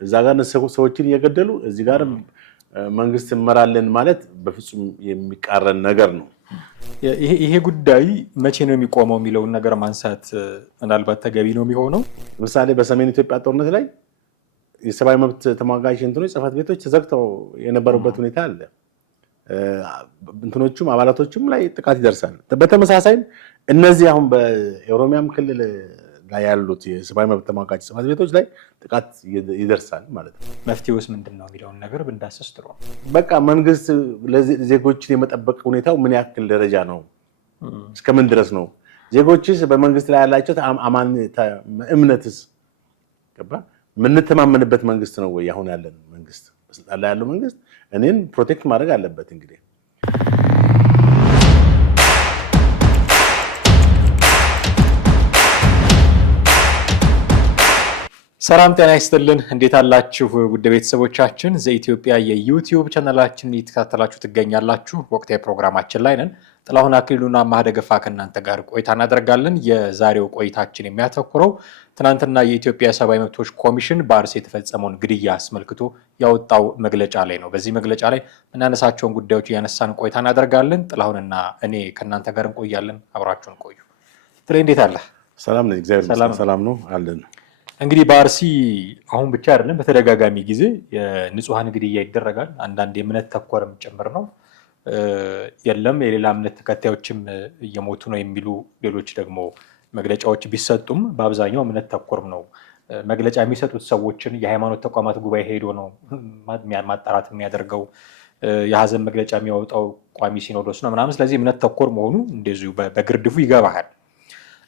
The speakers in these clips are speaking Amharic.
እዛ ጋር ሰዎችን እየገደሉ እዚህ ጋርም መንግስት እንመራለን ማለት በፍጹም የሚቃረን ነገር ነው። ይሄ ጉዳይ መቼ ነው የሚቆመው የሚለውን ነገር ማንሳት ምናልባት ተገቢ ነው የሚሆነው። ለምሳሌ በሰሜን ኢትዮጵያ ጦርነት ላይ የሰብአዊ መብት ተሟጋች እንትኖች ጽሕፈት ቤቶች ተዘግተው የነበሩበት ሁኔታ አለ። እንትኖቹም አባላቶቹም ላይ ጥቃት ይደርሳል። በተመሳሳይም እነዚህ አሁን በኦሮሚያም ክልል ላይ ያሉት የሰብአዊ መብት ተሟጋች ጽሕፈት ቤቶች ላይ ጥቃት ይደርሳል ማለት ነው። መፍትሄውስ ምንድነው የሚለውን ነገር ብንዳስስ ጥሩ ነው። በቃ መንግስት ዜጎችን የመጠበቅ ሁኔታው ምን ያክል ደረጃ ነው? እስከምን ድረስ ነው? ዜጎችስ በመንግስት ላይ ያላቸው እምነትስ የምንተማመንበት መንግስት ነው ወይ? አሁን ያለን መንግስት በስልጣን ላይ ያለው መንግስት እኔን ፕሮቴክት ማድረግ አለበት። እንግዲህ ሰላም ጤና ይስጥልን። እንዴት አላችሁ ውድ ቤተሰቦቻችን? ዘኢትዮጵያ የዩቲዩብ ቻናላችን እየተከታተላችሁ ትገኛላችሁ። ወቅታዊ ፕሮግራማችን ላይ ነን። ጥላሁን አክሊሉና ማህደገፋ ከእናንተ ጋር ቆይታ እናደርጋለን። የዛሬው ቆይታችን የሚያተኩረው ትናንትና የኢትዮጵያ ሰብአዊ መብቶች ኮሚሽን በአርሲ የተፈጸመውን ግድያ አስመልክቶ ያወጣው መግለጫ ላይ ነው። በዚህ መግለጫ ላይ የምናነሳቸውን ጉዳዮች እያነሳን ቆይታ እናደርጋለን። ጥላሁንና እኔ ከእናንተ ጋር እንቆያለን። አብራችሁን ቆዩ። ትሬ እንዴት አለ? ሰላም ነው፣ እግዚአብሔር ሰላም ነው አለን። እንግዲህ በአርሲ አሁን ብቻ አይደለም በተደጋጋሚ ጊዜ የንጹሃን ግድያ ይደረጋል። አንዳንድ የእምነት ተኮርም ጭምር ነው። የለም የሌላ እምነት ተከታዮችም እየሞቱ ነው የሚሉ ሌሎች ደግሞ መግለጫዎች ቢሰጡም በአብዛኛው እምነት ተኮርም ነው። መግለጫ የሚሰጡት ሰዎችን የሃይማኖት ተቋማት ጉባኤ ሄዶ ነው ማጣራት የሚያደርገው። የሀዘን መግለጫ የሚያወጣው ቋሚ ሲኖዶስ ነው ምናምን። ስለዚህ እምነት ተኮር መሆኑ እንደዚሁ በግርድፉ ይገባሃል።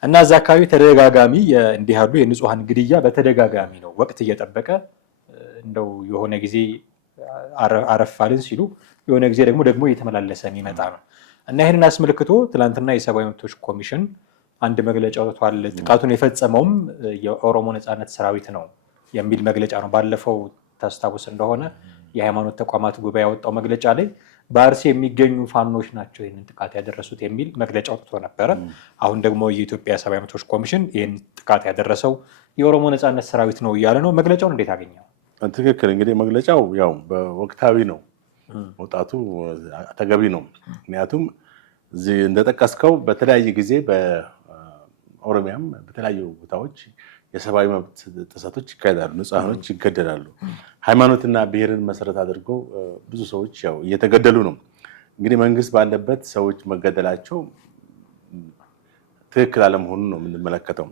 እና እዛ አካባቢ ተደጋጋሚ እንዲህ ያሉ የንጹሃን ግድያ በተደጋጋሚ ነው። ወቅት እየጠበቀ እንደው የሆነ ጊዜ አረፋልን ሲሉ የሆነ ጊዜ ደግሞ እየተመላለሰ የሚመጣ ነው። እና ይህንን አስመልክቶ ትላንትና የሰብአዊ መብቶች ኮሚሽን አንድ መግለጫ አውጥቷል። ጥቃቱን የፈጸመውም የኦሮሞ ነጻነት ሰራዊት ነው የሚል መግለጫ ነው። ባለፈው ታስታውስ እንደሆነ የሃይማኖት ተቋማት ጉባኤ ያወጣው መግለጫ ላይ በአርሲ የሚገኙ ፋኖች ናቸው ይህንን ጥቃት ያደረሱት የሚል መግለጫ አውጥቶ ነበረ። አሁን ደግሞ የኢትዮጵያ ሰብአዊ መብቶች ኮሚሽን ይህን ጥቃት ያደረሰው የኦሮሞ ነጻነት ሰራዊት ነው እያለ ነው። መግለጫውን እንዴት አገኘው? ትክክል። እንግዲህ መግለጫው ያው በወቅታዊ ነው መውጣቱ ተገቢ ነው። ምክንያቱም እንደጠቀስከው በተለያየ ጊዜ በኦሮሚያም በተለያዩ ቦታዎች የሰብአዊ መብት ጥሰቶች ይካሄዳሉ፣ ንጹሃኖች ይገደላሉ። ሃይማኖትና ብሔርን መሰረት አድርገው ብዙ ሰዎች ያው እየተገደሉ ነው። እንግዲህ መንግስት ባለበት ሰዎች መገደላቸው ትክክል አለመሆኑን ነው የምንመለከተው።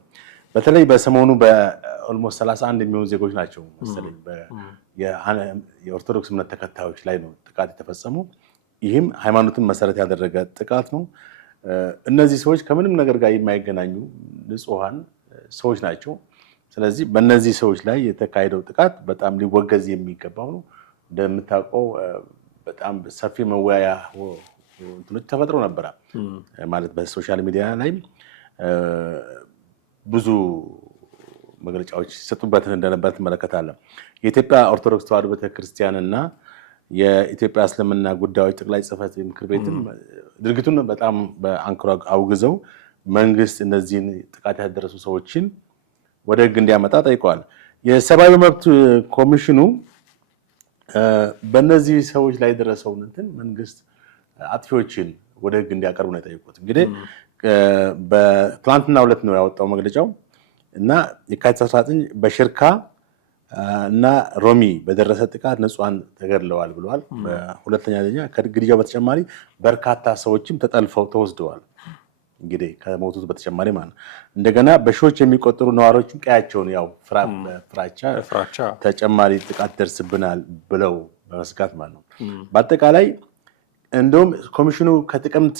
በተለይ በሰሞኑ በኦልሞስት 31 የሚሆኑ ዜጎች ናቸው መሰለኝ የኦርቶዶክስ እምነት ተከታዮች ላይ ነው ጥቃት የተፈጸመው። ይህም ሃይማኖትን መሰረት ያደረገ ጥቃት ነው። እነዚህ ሰዎች ከምንም ነገር ጋር የማይገናኙ ንጹሃን ሰዎች ናቸው። ስለዚህ በእነዚህ ሰዎች ላይ የተካሄደው ጥቃት በጣም ሊወገዝ የሚገባው ነው። እንደምታውቀው በጣም ሰፊ መወያያ እንትኖች ተፈጥሮ ነበረ። ማለት በሶሻል ሚዲያ ላይ ብዙ መግለጫዎች ሲሰጡበትን እንደነበር ትመለከታለህ። የኢትዮጵያ ኦርቶዶክስ ተዋሕዶ ቤተክርስቲያንና የኢትዮጵያ እስልምና ጉዳዮች ጠቅላይ ጽሕፈት ምክር ቤትም ድርጊቱን በጣም በአንክሮ አውግዘው መንግስት እነዚህን ጥቃት ያደረሱ ሰዎችን ወደ ሕግ እንዲያመጣ ጠይቀዋል። የሰብአዊ መብት ኮሚሽኑ በእነዚህ ሰዎች ላይ የደረሰውን መንግስት አጥፊዎችን ወደ ሕግ እንዲያቀርቡ ነው የጠየቁት። እንግዲህ በትናንትና ዕለት ነው ያወጣው መግለጫው እና የካቲት 19 በሽርካ እና ሮሚ በደረሰ ጥቃት ንጹሃን ተገድለዋል ብለዋል። በሁለተኛ ደረጃ ከግድያው በተጨማሪ በርካታ ሰዎችም ተጠልፈው ተወስደዋል። እንግዲህ ከሞቱት በተጨማሪ ማለት ነው። እንደገና በሺዎች የሚቆጠሩ ነዋሪዎችን ቀያቸውን ያው ፍራቻ ተጨማሪ ጥቃት ደርስብናል ብለው በመስጋት ማለት ነው። በአጠቃላይ እንደውም ኮሚሽኑ ከጥቅምት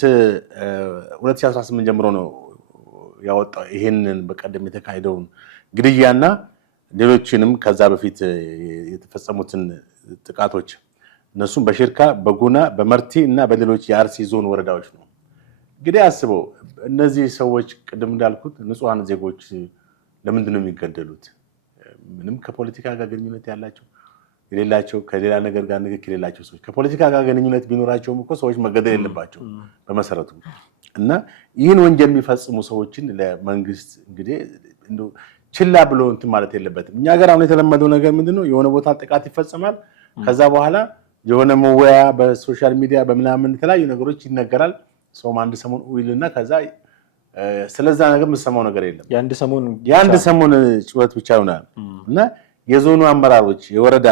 2018 ጀምሮ ነው ያወጣው ይሄንን በቀደም የተካሄደውን ግድያና ሌሎችንም ከዛ በፊት የተፈጸሙትን ጥቃቶች እነሱም በሽርካ፣ በጉና፣ በመርቲ እና በሌሎች የአርሲ ዞን ወረዳዎች ነው። እንግዲህ አስበው እነዚህ ሰዎች ቅድም እንዳልኩት ንጹሃን ዜጎች ለምንድን ነው የሚገደሉት? ምንም ከፖለቲካ ጋር ግንኙነት ያላቸው የሌላቸው ከሌላ ነገር ጋር ንክክ የሌላቸው ሰዎች ከፖለቲካ ጋር ግንኙነት ቢኖራቸውም እኮ ሰዎች መገደል የለባቸው በመሰረቱ። እና ይህን ወንጀል የሚፈጽሙ ሰዎችን ለመንግስት እንግዲህ ችላ ብሎ እንትን ማለት የለበትም። እኛ ሀገር አሁን የተለመደው ነገር ምንድነው? የሆነ ቦታ ጥቃት ይፈጸማል። ከዛ በኋላ የሆነ መወያ በሶሻል ሚዲያ በምናምን የተለያዩ ነገሮች ይነገራል። ሰውም አንድ ሰሞን ይልና ከዛ ስለዛ ነገር የምትሰማው ነገር የለም። የአንድ ሰሞን ጩኸት ብቻ ይሆናል እና የዞኑ አመራሮች የወረዳ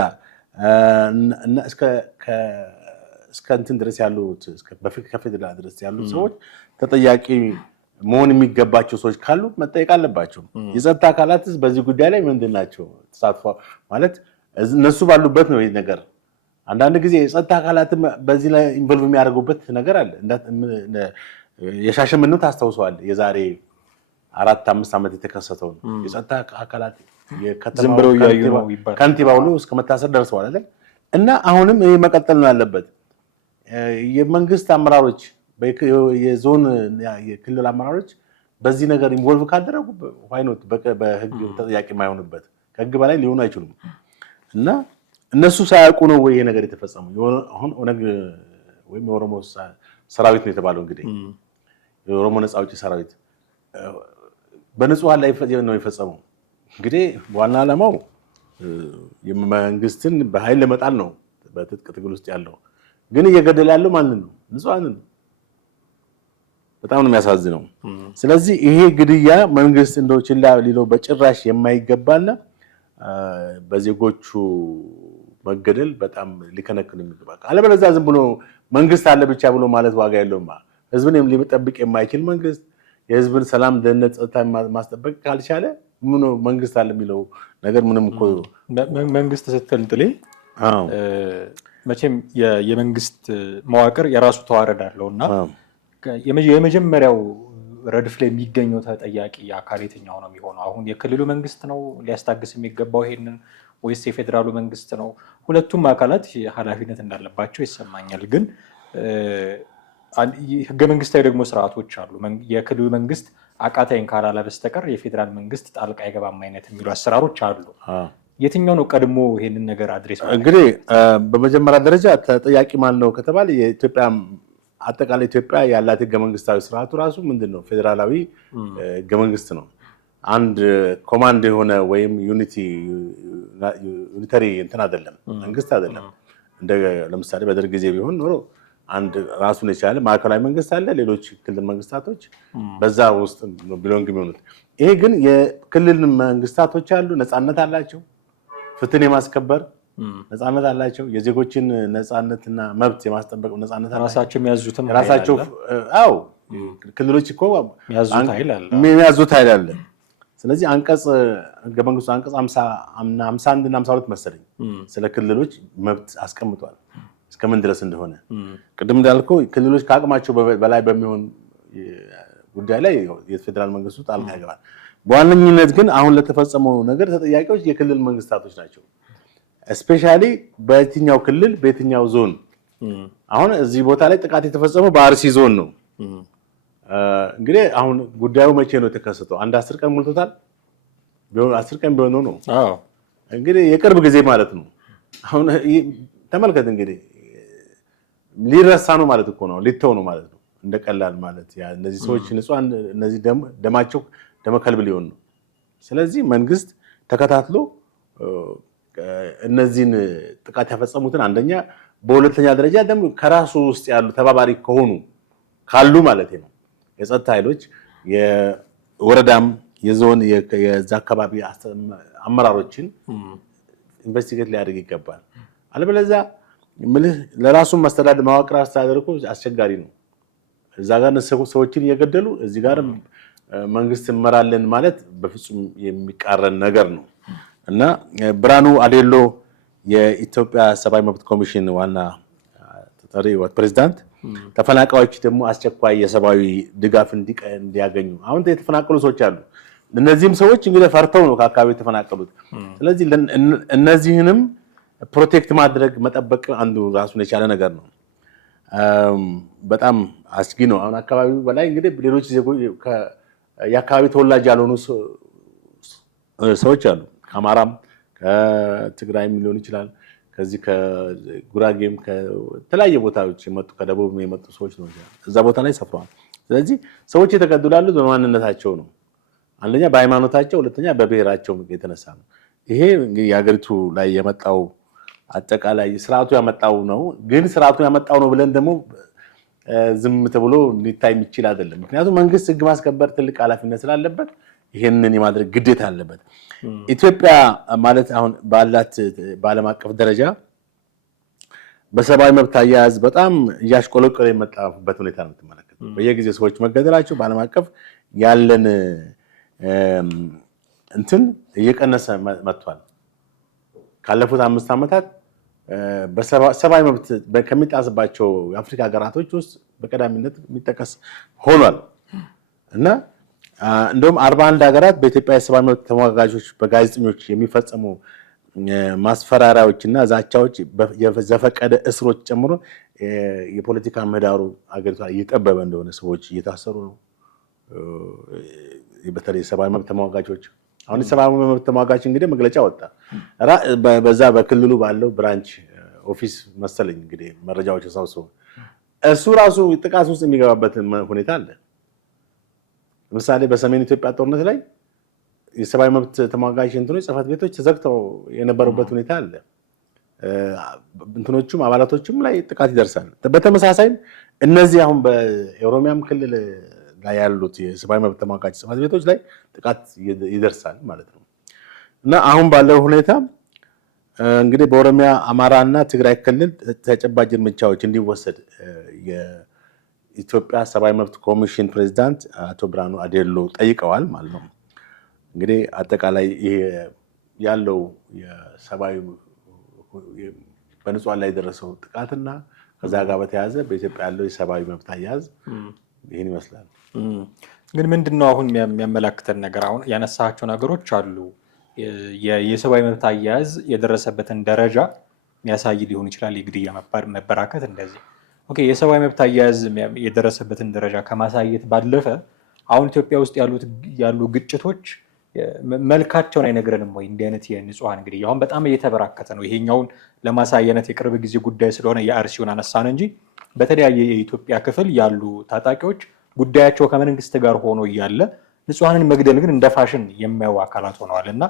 እና እስከ እንትን ድረስ ያሉት ከፌደራል ድረስ ያሉት ሰዎች ተጠያቂ መሆን የሚገባቸው ሰዎች ካሉ መጠየቅ አለባቸው። የጸጥታ አካላትስ በዚህ ጉዳይ ላይ ምንድን ናቸው ተሳትፎ ማለት እነሱ ባሉበት ነው ይሄ ነገር። አንዳንድ ጊዜ የጸጥታ አካላትም በዚህ ላይ ኢንቮልቭ የሚያደርጉበት ነገር አለ። የሻሸመኔው ታስታውሰዋለህ? የዛሬ 4-5 ዓመት የተከሰተው የጸጥታ አካላት የከተማው ከንቲባ ሁሉ እስከ መታሰር ደርሰዋል አይደል? እና አሁንም ይሄ መቀጠል ነው ያለበት። የመንግስት አመራሮች የዞን የክልል አመራሮች በዚህ ነገር ኢንቮልቭ ካደረጉ ዋይኖት በህግ ተጠያቂ የማይሆንበት ከህግ በላይ ሊሆኑ አይችሉም። እና እነሱ ሳያውቁ ነው ወይ ይሄ ነገር የተፈጸመው? አሁን ኦነግ ወይም የኦሮሞ ሰራዊት ነው የተባለው እንግዲህ የኦሮሞ ነፃ አውጪ ሰራዊት በንጹሃን ላይ ነው የፈጸመው። እንግዲህ ዋና ዓላማው የመንግስትን በኃይል ለመጣል ነው በትጥቅ ትግል ውስጥ ያለው። ግን እየገደለ ያለው ማንን ነው? ንጹሃንን። በጣም ነው የሚያሳዝነው። ስለዚህ ይሄ ግድያ መንግስት እንደው ችላ ሊለው በጭራሽ የማይገባና በዜጎቹ መገደል በጣም ሊከነክን የሚገባ አለበለዚያ ዝም ብሎ መንግስት አለ ብቻ ብሎ ማለት ዋጋ የለውም። ህዝብን ሊጠብቅ የማይችል መንግስት የህዝብን ሰላም፣ ደህንነት፣ ጸጥታ ማስጠበቅ ካልቻለ ምን መንግስት አለ የሚለው ነገር ምንም እኮ መንግስት ስትል ጥሌ መቼም የመንግስት መዋቅር የራሱ ተዋረድ አለውና የመጀመሪያው ረድፍ ላይ የሚገኘው ተጠያቂ አካል የትኛው ነው የሚሆነው? አሁን የክልሉ መንግስት ነው ሊያስታግስ የሚገባው ይሄንን ወይስ የፌዴራሉ መንግስት ነው? ሁለቱም አካላት ኃላፊነት እንዳለባቸው ይሰማኛል። ግን ህገ መንግስታዊ ደግሞ ስርዓቶች አሉ። የክልሉ መንግስት አቃታይን ካላለ በስተቀር የፌዴራል መንግስት ጣልቃ አይገባም አይነት የሚሉ አሰራሮች አሉ። የትኛው ነው ቀድሞ ይሄንን ነገር አድሬስ? እንግዲህ በመጀመሪያ ደረጃ ተጠያቂ ማን ነው ከተባለ የኢትዮጵያ አጠቃላይ ኢትዮጵያ ያላት ህገ መንግስታዊ ስርዓቱ ራሱ ምንድነው? ፌዴራላዊ ህገ መንግስት ነው። አንድ ኮማንድ የሆነ ወይም ዩኒተሪ እንትን አይደለም፣ መንግስት አይደለም። እንደ ለምሳሌ በደርግ ጊዜ ቢሆን ኖሮ አንድ ራሱን የቻለ ማዕከላዊ መንግስት አለ፣ ሌሎች ክልል መንግስታቶች በዛ ውስጥ ቢሎንግ የሚሆኑት። ይሄ ግን የክልል መንግስታቶች አሉ፣ ነፃነት አላቸው፣ ፍትህን የማስከበር ነፃነት አላቸው፣ የዜጎችን ነፃነትና መብት የማስጠበቅ ነፃነት አላቸው። ራሳቸው የሚያዙትም ራሳቸው አዎ፣ ክልሎች እኮ የሚያዙት ኃይል አለ። ስለዚህ አንቀጽ ህገ መንግስቱ አንቀጽ 51 እና 52 መሰለኝ ስለ ክልሎች መብት አስቀምጧል። እስከምን ድረስ እንደሆነ ቅድም እንዳልከው ክልሎች ከአቅማቸው በላይ በሚሆን ጉዳይ ላይ የፌዴራል መንግስቱ ጣልቃ ይገባል። በዋነኝነት ግን አሁን ለተፈጸመው ነገር ተጠያቂዎች የክልል መንግስታቶች ናቸው። እስፔሻሊ በየትኛው ክልል በየትኛው ዞን። አሁን እዚህ ቦታ ላይ ጥቃት የተፈጸመው በአርሲ ዞን ነው። እንግዲህ አሁን ጉዳዩ መቼ ነው የተከሰተው? አንድ 10 ቀን ሞልቶታል። ቢሆን 10 ቀን ቢሆን ነው እንግዲህ የቅርብ ጊዜ ማለት ነው። አሁን ተመልከት እንግዲህ ሊረሳ ነው ማለት እኮ ነው፣ ሊተው ነው ማለት ነው። እንደቀላል ማለት እነዚህ ሰዎች ንጹሃን፣ እነዚህ ደማቸው ደመከልብ ሊሆን ነው። ስለዚህ መንግስት ተከታትሎ እነዚህን ጥቃት ያፈጸሙትን አንደኛ፣ በሁለተኛ ደረጃ ደግሞ ከራሱ ውስጥ ያሉ ተባባሪ ካሉ ማለት ነው የጸጥታ ኃይሎች የወረዳም የዞን የዛ አካባቢ አመራሮችን ኢንቨስቲጌት ሊያደርግ ይገባል። አለበለዚያ ለራሱ መስተዳድር መዋቅር አስተዳደር እኮ አስቸጋሪ ነው። እዛ ጋር ሰዎችን እየገደሉ እዚህ ጋር መንግስት እንመራለን ማለት በፍጹም የሚቃረን ነገር ነው እና ብርሃኑ አዴሎ የኢትዮጵያ ሰብአዊ መብት ኮሚሽን ዋና ተጠሪ ፕሬዝዳንት ተፈናቃዮች ደግሞ አስቸኳይ የሰብአዊ ድጋፍ እንዲያገኙ አሁን የተፈናቀሉ ሰዎች አሉ። እነዚህም ሰዎች እንግዲህ ፈርተው ነው ከአካባቢ የተፈናቀሉት። ስለዚህ እነዚህንም ፕሮቴክት ማድረግ መጠበቅ አንዱ ራሱን የቻለ ነገር ነው። በጣም አስጊ ነው። አሁን አካባቢው በላይ እንግዲህ ሌሎች ዜጎች የአካባቢ ተወላጅ ያልሆኑ ሰዎች አሉ። ከአማራም ከትግራይም ሊሆን ይችላል፣ ከዚህ ከጉራጌም ከተለያየ ቦታዎች የመጡ ከደቡብ የመጡ ሰዎች ነው እዛ ቦታ ላይ ሰፍረዋል። ስለዚህ ሰዎች የተገደሉ ያሉት በማንነታቸው ነው። አንደኛ በሃይማኖታቸው፣ ሁለተኛ በብሔራቸው የተነሳ ነው። ይሄ እንግዲህ የሀገሪቱ ላይ የመጣው አጠቃላይ ስርዓቱ ያመጣው ነው። ግን ስርዓቱ ያመጣው ነው ብለን ደግሞ ዝም ተብሎ ሊታይ የሚችል አይደለም። ምክንያቱም መንግስት ህግ ማስከበር ትልቅ ኃላፊነት ስላለበት ይሄንን የማድረግ ግዴታ አለበት። ኢትዮጵያ ማለት አሁን ባላት በዓለም አቀፍ ደረጃ በሰብአዊ መብት አያያዝ በጣም እያሽቆለቆለ የመጣበት ሁኔታ ነው የምትመለከተው። በየጊዜው ሰዎች መገደላቸው በዓለም አቀፍ ያለን እንትን እየቀነሰ መጥቷል። ካለፉት 5 ዓመታት በሰብአዊ መብት ከሚጣስባቸው የአፍሪካ ሀገራቶች ውስጥ በቀዳሚነት የሚጠቀስ ሆኗል እና እንደውም 41 ሀገራት በኢትዮጵያ የሰብአዊ መብት ተሟጋቾች በጋዜጠኞች የሚፈጸሙ ማስፈራሪያዎችና ዛቻዎች፣ ዘፈቀደ እስሮች ጨምሮ የፖለቲካ ምህዳሩ አገሪቷ እየጠበበ እንደሆነ፣ ሰዎች እየታሰሩ ነው። በተለይ የሰብአዊ መብት ተሟጋቾች አሁን የሰብአዊ መብት ተሟጋች እንግዲህ መግለጫ ወጣ። በዛ በክልሉ ባለው ብራንች ኦፊስ መሰለኝ እንግዲህ መረጃዎች ተሰብስበው እሱ ራሱ ጥቃት ውስጥ የሚገባበት ሁኔታ አለ። ለምሳሌ በሰሜን ኢትዮጵያ ጦርነት ላይ የሰብአዊ መብት ተሟጋች እንትኖች ጽሕፈት ቤቶች ተዘግተው የነበሩበት ሁኔታ አለ። እንትኖቹም አባላቶቹም ላይ ጥቃት ይደርሳል። በተመሳሳይ እነዚህ አሁን በኦሮሚያም ክልል ላይ ያሉት የሰብአዊ መብት ተሟጋች ጽሕፈት ቤቶች ላይ ጥቃት ይደርሳል ማለት ነው እና አሁን ባለው ሁኔታ እንግዲህ በኦሮሚያ፣ አማራና ትግራይ ክልል ተጨባጭ እርምጃዎች እንዲወሰድ የኢትዮጵያ ሰብአዊ መብት ኮሚሽን ፕሬዚዳንት አቶ ብርሃኑ አዴሎ ጠይቀዋል ማለት ነው። እንግዲህ አጠቃላይ ያለው የሰብአዊ በንጹሃን ላይ የደረሰው ጥቃትና ከዛ ጋር በተያያዘ በኢትዮጵያ ያለው የሰብአዊ መብት አያያዝ ይህን ይመስላል። ግን ምንድነው አሁን የሚያመላክተን ነገር? አሁን ያነሳቸው ነገሮች አሉ። የሰብአዊ መብት አያያዝ የደረሰበትን ደረጃ የሚያሳይ ሊሆን ይችላል። የግድያ መበራከት እንደዚህ። ኦኬ፣ የሰብአዊ መብት አያያዝ የደረሰበትን ደረጃ ከማሳየት ባለፈ አሁን ኢትዮጵያ ውስጥ ያሉ ግጭቶች መልካቸውን አይነግረንም ወይ? እንዲህ አይነት የንጹሃን እንግዲህ አሁን በጣም እየተበራከተ ነው። ይሄኛውን ለማሳየነት የቅርብ ጊዜ ጉዳይ ስለሆነ የአርሲውን አነሳን እንጂ በተለያየ የኢትዮጵያ ክፍል ያሉ ታጣቂዎች ጉዳያቸው ከመንግስት ጋር ሆኖ እያለ ንጹሃንን መግደል ግን እንደ ፋሽን የሚያዩ አካላት ሆነዋል እና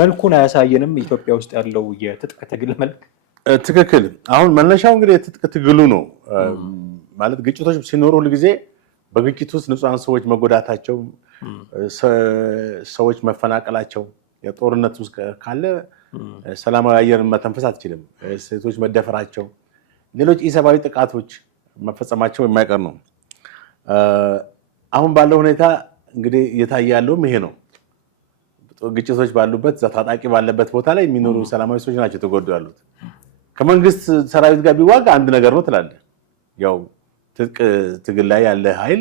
መልኩን አያሳየንም ኢትዮጵያ ውስጥ ያለው የትጥቅ ትግል መልክ? ትክክል። አሁን መነሻው እንግዲህ የትጥቅ ትግሉ ነው ማለት ግጭቶች ሲኖሩ ሁልጊዜ በግጭት ውስጥ ንጹሃን ሰዎች መጎዳታቸው፣ ሰዎች መፈናቀላቸው፣ የጦርነት ውስጥ ካለ ሰላማዊ አየር መተንፈስ አትችልም፣ ሴቶች መደፈራቸው፣ ሌሎች ኢሰብአዊ ጥቃቶች መፈጸማቸው የማይቀር ነው። አሁን ባለው ሁኔታ እንግዲህ እየታየ ያለውም ይሄ ነው። ግጭቶች ባሉበት ታጣቂ ባለበት ቦታ ላይ የሚኖሩ ሰላማዊ ሰዎች ናቸው የተጎዱ ያሉት። ከመንግስት ሰራዊት ጋር ቢዋጋ አንድ ነገር ነው ትላለህ። ያው ትጥቅ ትግል ላይ ያለ ኃይል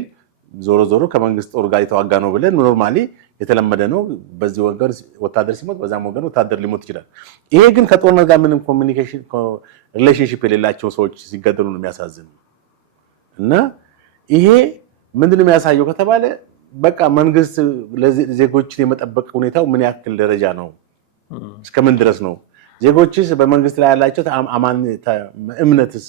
ዞሮ ዞሮ ከመንግስት ጦር ጋር የተዋጋ ነው ብለን ኖርማሊ የተለመደ ነው። በዚህ ወገን ወታደር ሲሞት በዛም ወገን ወታደር ሊሞት ይችላል። ይሄ ግን ከጦርነት ጋር ምንም ኮሚኒኬሽን ሪሌሽንሺፕ የሌላቸው ሰዎች ሲገደሉ ነው የሚያሳዝን እና ይሄ ምንድን ነው የሚያሳየው ከተባለ በቃ መንግስት ዜጎችን የመጠበቅ ሁኔታው ምን ያክል ደረጃ ነው? እስከምን ድረስ ነው? ዜጎችስ በመንግስት ላይ ያላቸው እምነትስ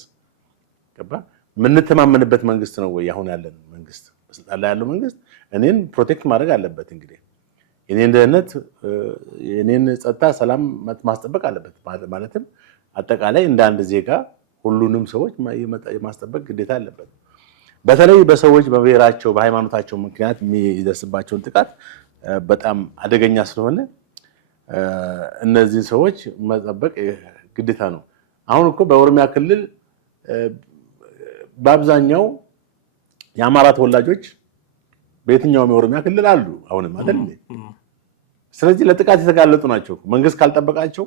የምንተማመንበት መንግስት ነው ወይ? አሁን ያለን መንግስት በስልጣን ላይ ያለው መንግስት እኔን ፕሮቴክት ማድረግ አለበት። እንግዲህ የኔን ደህንነት፣ የኔን ጸጥታ፣ ሰላም ማስጠበቅ አለበት። ማለትም አጠቃላይ እንደ አንድ ዜጋ ሁሉንም ሰዎች የማስጠበቅ ግዴታ አለበት። በተለይ በሰዎች በብሔራቸው በሃይማኖታቸው ምክንያት የሚደርስባቸውን ጥቃት በጣም አደገኛ ስለሆነ እነዚህን ሰዎች መጠበቅ ግዴታ ነው። አሁን እኮ በኦሮሚያ ክልል በአብዛኛው የአማራ ተወላጆች በየትኛውም የኦሮሚያ ክልል አሉ አሁንም አይደል? ስለዚህ ለጥቃት የተጋለጡ ናቸው። መንግስት ካልጠበቃቸው፣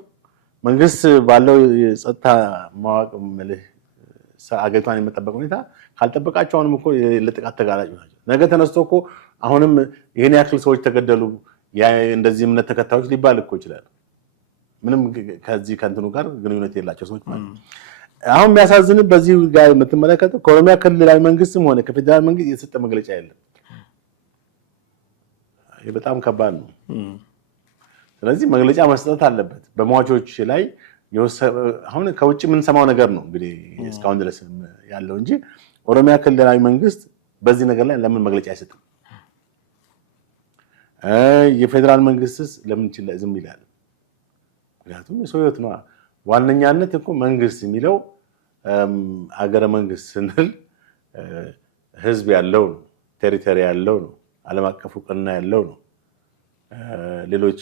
መንግስት ባለው የጸጥታ መዋቅር መልህ አገሪቷን የመጠበቅ ሁኔታ ካልጠበቃቸው አሁንም እኮ ለጥቃት ተጋላጭ ናቸው። ነገ ተነስቶ እኮ አሁንም ይሄን ያክል ሰዎች ተገደሉ እንደዚህ እምነት ተከታዮች ሊባል እኮ ይችላል። ምንም ከዚህ ከእንትኑ ጋር ግንኙነት የላቸው ሰዎች ማለት ነው። አሁን የሚያሳዝን በዚህ ጋር የምትመለከተው ከኦሮሚያ ክልላዊ መንግስትም ሆነ ከፌዴራል መንግስት የተሰጠ መግለጫ የለም። ይህ በጣም ከባድ ነው። ስለዚህ መግለጫ መስጠት አለበት በሟቾች ላይ። አሁን ከውጭ የምንሰማው ነገር ነው እንግዲህ እስካሁን ድረስ ያለው እንጂ ኦሮሚያ ክልላዊ መንግስት በዚህ ነገር ላይ ለምን መግለጫ አይሰጥም? የፌዴራል መንግስትስ ለምን ዝም ይላል? ምክንያቱም የሰው ህይወት ነው። ዋነኛነት እኮ መንግስት የሚለው አገረ መንግስት ስንል ህዝብ ያለው ነው፣ ቴሪቶሪ ያለው ነው፣ ዓለም አቀፍ እውቅና ያለው ነው፣ ሌሎች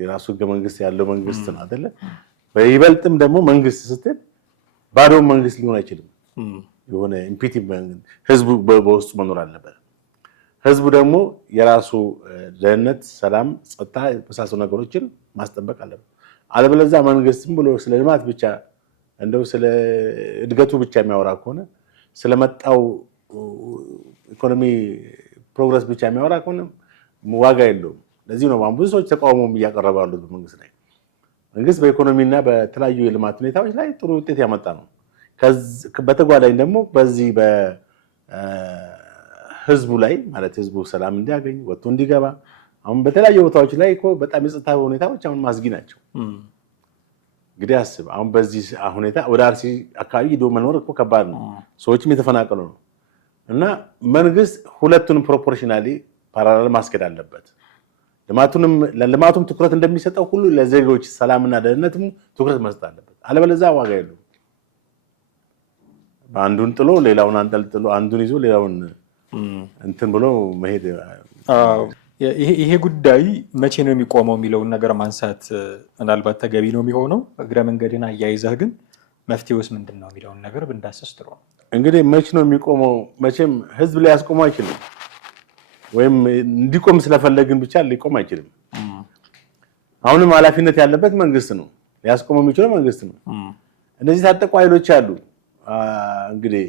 የራሱ ህገ መንግስት ያለው መንግስት ነው አይደለ? በይበልጥም ደግሞ መንግስት ስትል ባዶ መንግስት ሊሆን አይችልም። የሆነ ኢምፒቲ ህዝቡ በውስጡ መኖር አለበት። ህዝቡ ደግሞ የራሱ ደህንነት፣ ሰላም፣ ጸጥታ የመሳሰሉ ነገሮችን ማስጠበቅ አለበት። አለበለዚያ መንግስትም ብሎ ስለ ልማት ብቻ እንደው ስለ እድገቱ ብቻ የሚያወራ ከሆነ ስለመጣው ኢኮኖሚ ፕሮግረስ ብቻ የሚያወራ ከሆነ ዋጋ የለውም። ለዚህ ነው ብዙ ሰዎች ተቃውሞም እያቀረቡ ያሉት በመንግስት ላይ። መንግስት በኢኮኖሚና በተለያዩ የልማት ሁኔታዎች ላይ ጥሩ ውጤት ያመጣ ነው። በተጓዳኝ ደግሞ በዚህ በህዝቡ ላይ ማለት ህዝቡ ሰላም እንዲያገኝ ወጥቶ እንዲገባ አሁን በተለያዩ ቦታዎች ላይ እኮ በጣም የጸጥታ ሁኔታዎች አሁን ማስጊ ናቸው። እንግዲህ አስብ አሁን በዚህ ሁኔታ ወደ አርሲ አካባቢ ሄዶ መኖር እኮ ከባድ ነው። ሰዎችም የተፈናቀሉ ነው። እና መንግስት ሁለቱንም ፕሮፖርሽናሊ ፓራላል ማስኬድ አለበት። ለልማቱም ትኩረት እንደሚሰጠው ሁሉ ለዜጎች ሰላምና ደህንነትም ትኩረት መስጠት አለበት። አለበለዚያ ዋጋ የለውም። አንዱን ጥሎ ሌላውን አንጠልጥሎ አንዱን ይዞ ሌላውን እንትን ብሎ መሄድ ይሄ ጉዳይ መቼ ነው የሚቆመው የሚለውን ነገር ማንሳት ምናልባት ተገቢ ነው የሚሆነው። እግረ መንገድን አያይዘህ ግን መፍትሄውስ ምንድን ነው የሚለውን ነገር ብንዳስስ ጥሩ ነው። እንግዲህ መቼ ነው የሚቆመው? መቼም ህዝብ ሊያስቆመው አይችልም፣ ወይም እንዲቆም ስለፈለግን ብቻ ሊቆም አይችልም። አሁንም ኃላፊነት ያለበት መንግስት ነው። ሊያስቆመው የሚችለው መንግስት ነው። እነዚህ ታጠቁ ኃይሎች አሉ። እንግዲህ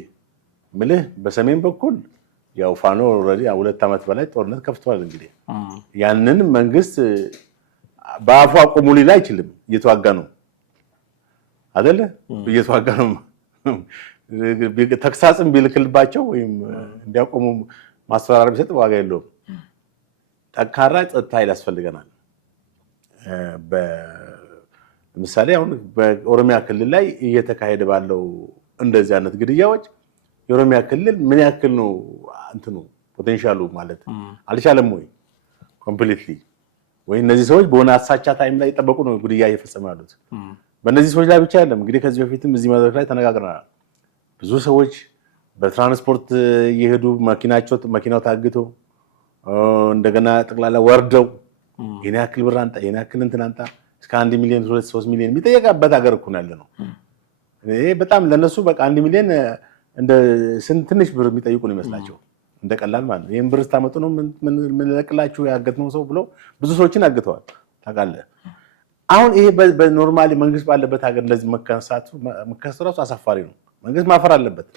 ምልህ በሰሜን በኩል ያው ፋኖ ኦልሬዲ 2 ዓመት በላይ ጦርነት ከፍቷል። እንግዲህ ያንን መንግስት በአፉ አቆሙ ሊል አይችልም። እየተዋጋ ነው አይደለ? እየተዋጋ ነው። ተክሳጽም ቢልክልባቸው ወይም እንዲያቆሙ ማስፈራሪያ ቢሰጥ ዋጋ የለውም። ጠንካራ ጸጥታ ኃይል ያስፈልገናል። ለምሳሌ አሁን በኦሮሚያ ክልል ላይ እየተካሄደ ባለው እንደዚህ አይነት ግድያዎች የኦሮሚያ ክልል ምን ያክል ነው እንትኑ ፖቴንሻሉ ማለት አልቻለም ወይ ኮምፕሊትሊ? ወይ እነዚህ ሰዎች በሆነ አሳቻ ታይም ላይ የጠበቁ ነው ግድያ እየፈጸሙ ያሉት? በእነዚህ ሰዎች ላይ ብቻ አይደለም። እንግዲህ ከዚህ በፊትም እዚህ መድረክ ላይ ተነጋግረናል። ብዙ ሰዎች በትራንስፖርት እየሄዱ መኪናው ታግቶ እንደገና ጠቅላላ ወርደው የኔ ያክል ብር አንጣ የኔ ያክል እንትን አንጣ እስከ 1 ሚሊዮን 3 ሚሊዮን የሚጠየቃበት ሀገር እኮ ነው ያለ ነው። ይሄ በጣም ለነሱ በቃ 1 ሚሊዮን እንደ ትንሽ ብር የሚጠይቁ ነው ይመስላቸው፣ እንደቀላል ማለት ነው። ይሄን ብር ስታመጡ ነው ምን ለቅላችሁ ያገትነው ሰው ብሎ ብዙ ሰዎችን አግተዋል ታውቃለህ። አሁን ይሄ በኖርማሊ መንግስት ባለበት ሀገር እንደዚህ መከሰቱ ራሱ አሳፋሪ ነው። መንግስት ማፈር አለበት።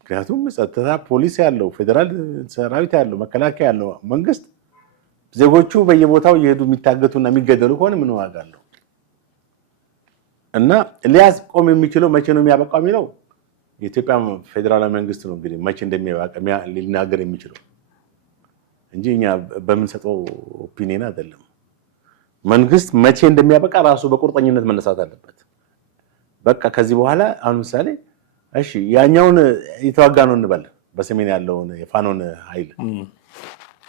ምክንያቱም ጸጥታ ፖሊስ ያለው ፌዴራል ሰራዊት ያለው መከላከያ ያለው መንግስት ዜጎቹ በየቦታው እየሄዱ የሚታገቱና የሚገደሉ ከሆነ ምን ዋጋ አለው? እና ሊያስቆም የሚችለው መቼ ነው የሚያበቃው የሚለው የኢትዮጵያ ፌዴራላዊ መንግስት ነው እንግዲህ መቼ እንደሚያበቃ ሊናገር የሚችለው እንጂ እኛ በምንሰጠው ኦፒኒየን አይደለም። መንግስት መቼ እንደሚያበቃ ራሱ በቁርጠኝነት መነሳት አለበት። በቃ ከዚህ በኋላ አሁን ምሳሌ እሺ ያኛውን የተዋጋ ነው እንበል፣ በሰሜን ያለውን የፋኖን ኃይል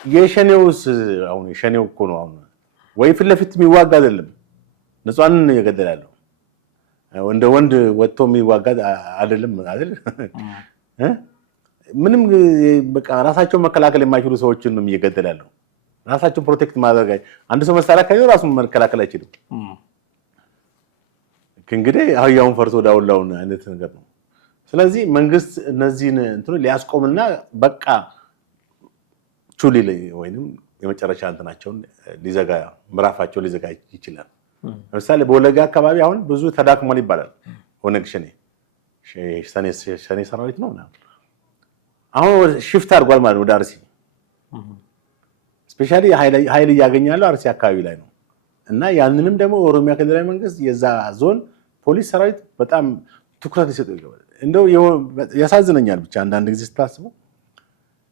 የሸኔውስ አሁን የሸኔው እኮ ነው አሁን ወይ ፊት ለፊት የሚዋጋ አይደለም፣ ንጹሃንን እየገደለ ያለው እንደ ወንድ ወጥቶ የሚዋጋ አይደለም አይደል? ምንም በቃ ራሳቸውን መከላከል የማይችሉ ሰዎችን ነው እየገደለ ያለው። ራሳቸውን ፕሮቴክት ማድረግ አንድ ሰው መሳሪያ ካለው ራሱን መከላከል አይችልም። እንግዲህ አህያውን ፈርቶ ዳውላውን አይነት ነገር ነው። ስለዚህ መንግስት እነዚህን እንትኑ ሊያስቆምና በቃ ቹሊ ወይንም የመጨረሻ እንትናቸውን ሊዘጋ ምዕራፋቸውን ሊዘጋ ይችላል። ለምሳሌ በወለጋ አካባቢ አሁን ብዙ ተዳክሟል ይባላል። ኦነግ ሸኔ ሰራዊት ነው አሁን ሽፍት አድርጓል ማለት ወደ አርሲ ስፔሻሊ ኃይል እያገኛለው አርሲ አካባቢ ላይ ነው። እና ያንንም ደግሞ ኦሮሚያ ክልላዊ መንግስት የዛ ዞን ፖሊስ ሰራዊት በጣም ትኩረት ሊሰጠው ይገባል። እንደው ያሳዝነኛል ብቻ አንዳንድ ጊዜ ስታስበው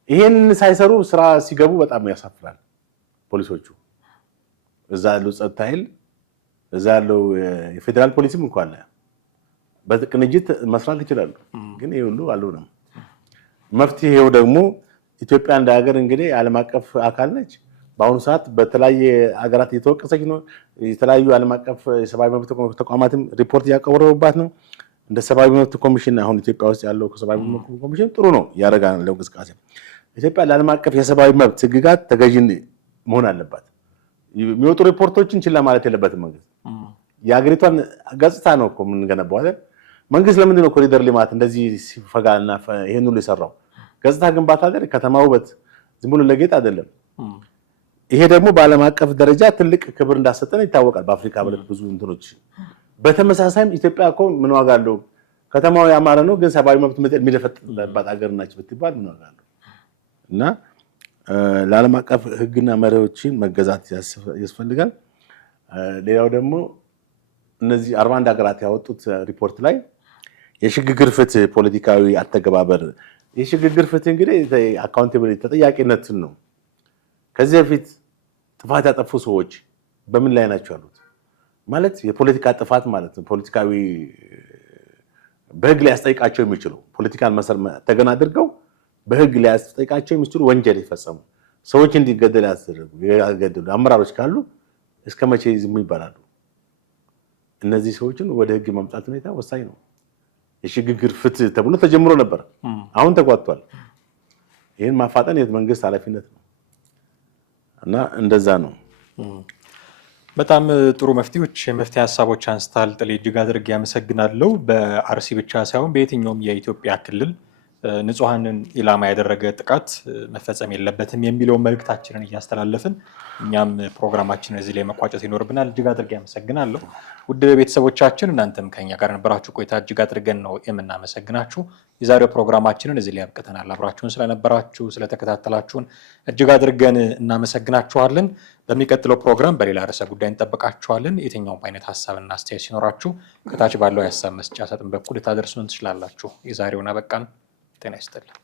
ይሄን ሳይሰሩ ስራ ሲገቡ በጣም ያሳፍራል። ፖሊሶቹ እዛ ያለው ጸጥታ ኃይል እዛ ያለው የፌዴራል ፖሊስም እንኳን አለ በቅንጅት መስራት ይችላሉ። ግን ይሄ ሁሉ አልሆነም። መፍትሄው ደግሞ ኢትዮጵያ እንደ ሀገር እንግዲህ ዓለም አቀፍ አካል ነች። በአሁኑ ሰዓት በተለያየ ሀገራት እየተወቀሰች ነው። የተለያዩ ዓለም አቀፍ የሰብአዊ መብት ተቋማትም ሪፖርት እያቀረቡባት ነው። እንደ ሰብአዊ መብት ኮሚሽን አሁን ኢትዮጵያ ውስጥ ያለው ሰብአዊ መብት ኮሚሽን ጥሩ ነው ያደርጋል ያለው እንቅስቃሴ። ኢትዮጵያ ለዓለም አቀፍ የሰብአዊ መብት ሕግጋት ተገዥ መሆን አለባት። የሚወጡ ሪፖርቶችን ችላ ማለት የለበትም መንግስት። የሀገሪቷን ገጽታ ነው እኮ የምንገነባው አይደል? መንግስት ለምንድን ነው ኮሪደር ልማት እንደዚህ ሲፈጋና ይሄን ሁሉ የሰራው? ገጽታ ግንባታ አይደል? ከተማ ውበት ዝም ብሎ ለጌጥ አይደለም። ይሄ ደግሞ በዓለም አቀፍ ደረጃ ትልቅ ክብር እንዳሰጠን ይታወቃል። በአፍሪካ ህብረት ብዙ እንትኖች። በተመሳሳይም ኢትዮጵያ እኮ ምን ዋጋ አለው? ከተማው ያማረ ነው ግን ሰብአዊ መብት የሚደፈጥባት ሀገር ናች ብትባል ምን ዋጋ አለው? እና ለዓለም አቀፍ ህግና መሪዎችን መገዛት ያስፈልጋል። ሌላው ደግሞ እነዚህ 41 ሀገራት ያወጡት ሪፖርት ላይ የሽግግር ፍትህ ፖለቲካዊ አተገባበር፣ የሽግግር ፍትህ እንግዲህ አካውንታቢሊቲ ተጠያቂነትን ነው። ከዚህ በፊት ጥፋት ያጠፉ ሰዎች በምን ላይ ናቸው ያሉት? ማለት የፖለቲካ ጥፋት ማለት ነው። ፖለቲካዊ በህግ ሊያስጠይቃቸው የሚችሉ ፖለቲካል መሰር ተገና አድርገው በህግ ሊያስጠይቃቸው የሚችሉ ወንጀል የፈጸሙ ሰዎች እንዲገደል ያስገደሉ አመራሮች ካሉ እስከ መቼ ዝም ይባላሉ? እነዚህ ሰዎችን ወደ ህግ ማምጣት ሁኔታ ወሳኝ ነው። የሽግግር ፍትህ ተብሎ ተጀምሮ ነበር፣ አሁን ተጓቷል። ይህን ማፋጠን የመንግስት ኃላፊነት ነው እና እንደዛ ነው። በጣም ጥሩ መፍትሄ ሀሳቦች አንስታል። ጥሌ እጅግ አድርጌ ያመሰግናለሁ። በአርሲ ብቻ ሳይሆን በየትኛውም የኢትዮጵያ ክልል ንጹሐንን ኢላማ ያደረገ ጥቃት መፈጸም የለበትም የሚለውን መልእክታችንን እያስተላለፍን እኛም ፕሮግራማችንን እዚህ ላይ መቋጨት ይኖርብናል። እጅግ አድርጌ ያመሰግናለሁ። ውድ ቤተሰቦቻችን እናንተም ከኛ ጋር ነበራችሁ ቆይታ እጅግ አድርገን ነው የምናመሰግናችሁ። የዛሬው ፕሮግራማችንን እዚህ ላይ አብቅተናል። አብራችሁን ስለነበራችሁ ስለተከታተላችሁን እጅግ አድርገን እናመሰግናችኋለን። በሚቀጥለው ፕሮግራም በሌላ ርዕሰ ጉዳይ እንጠብቃችኋለን። የትኛውም አይነት ሀሳብና አስተያየት ሲኖራችሁ ከታች ባለው የሀሳብ መስጫ ሳጥን በኩል ልታደርሱን ትችላላችሁ። የዛሬውን አበቃን። ጤና ይስጥልን።